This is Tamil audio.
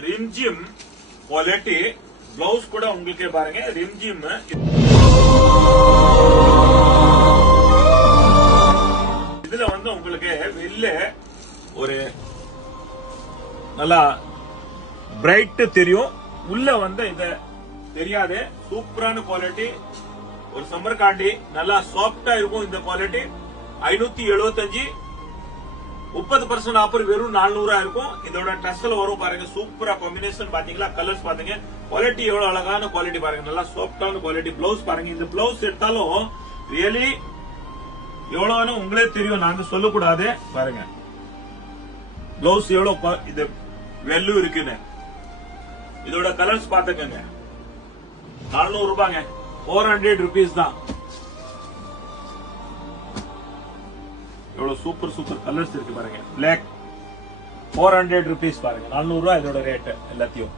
ரிம்ஜிம் குவாலிட்டி பிளவுஸ் கூட உங்களுக்கே பாருங்க. ரிம்ஜிம் இதுல வந்து உங்களுக்கு வெளில ஒரு நல்லா பிரைட் தெரியும், உள்ள வந்து இத தெரியாது. சூப்பரான குவாலிட்டி, ஒரு சம்மர் காண்டி நல்லா சாஃப்டா இருக்கும். இந்த குவாலிட்டி 575 30% ஆஃபர் வெறும் 400 இருக்கும். இதோட டஸ்ல வரும் பாருங்க. சூப்பரா காம்பினேஷன் பாத்தீங்களா, கலர்ஸ் பாத்தீங்க, குவாலிட்டி எவ்வளவு அழகான குவாலிட்டி பாருங்க, நல்லா சாஃப்டான குவாலிட்டி. பிளவுஸ் பாருங்க, இந்த பிளவுஸ் எடுத்தாலும் ரியலி எவ்வளவு உங்களே தெரியும், நாங்க சொல்லக்கூடாது. பாருங்க பிளவுஸ் எவ்வளவு இது வெல்லு இருக்குன்னு. இதோட கலர்ஸ் பாத்துக்கங்க. 400 ரூபாங்க, 400 rupees தான். எவ்வளவு சூப்பர் சூப்பர் கலர்ஸ் இருக்கு பாருங்க. பிளாக் 400 rupees பாருங்க. 400 ரூபாய் இதோட ரேட் எல்லாத்தையும்.